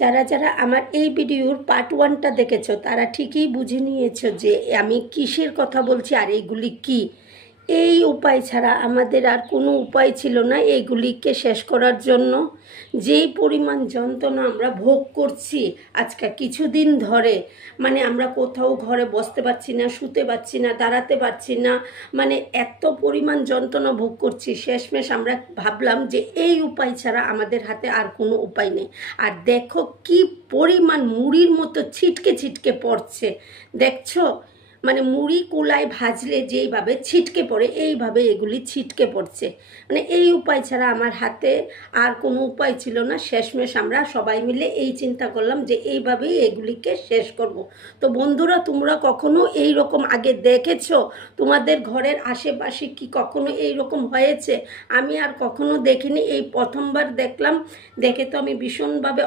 যারা যারা আমার এই ভিডিওর পার্ট 1টা দেখেছো তারা ঠিকই বুঝে নিয়েছো যে আমি কিসের কথা বলছি আর এইগুলি কি। এই উপায় ছাড়া আমাদের আর কোনো উপায় ছিল না এইগুলিকে শেষ করার জন্য। যেই পরিমাণ যন্ত্রণা আমরা ভোগ করছি আজকে কিছুদিন ধরে, মানে আমরা কোথাও ঘরে বসতে পারছি না, শুতে পারছি না, দাঁড়াতে পারছি না, মানে এত পরিমাণ যন্ত্রণা ভোগ করছি। শেষমেশ আমরা ভাবলাম যে এই উপায় ছাড়া আমাদের হাতে আর কোনো উপায় নেই। আর দেখো কি পরিমাণ মুড়ির মতো ছিটকে ছিটকে পড়ছে, দেখছো? মানে মুড়ি কুলায় ভাজলে যেইভাবে ছিটকে পড়ে এইভাবে এগুলি ছিটকে পড়ছে। মানে এই উপায় ছাড়া আমার হাতে আর কোনো উপায় ছিল না। শেষমেশ আমরা সবাই মিলে এই চিন্তা করলাম যে এইভাবেই এগুলিকে শেষ করব। তো বন্ধুরা, তোমরা কখনো এই রকম আগে দেখেছো? তোমাদের ঘরের আশেপাশে কি কখনো এই রকম হয়েছে? আমি আর কখনো দেখিনি, এই প্রথমবার দেখলাম। দেখে তো আমি ভীষণভাবে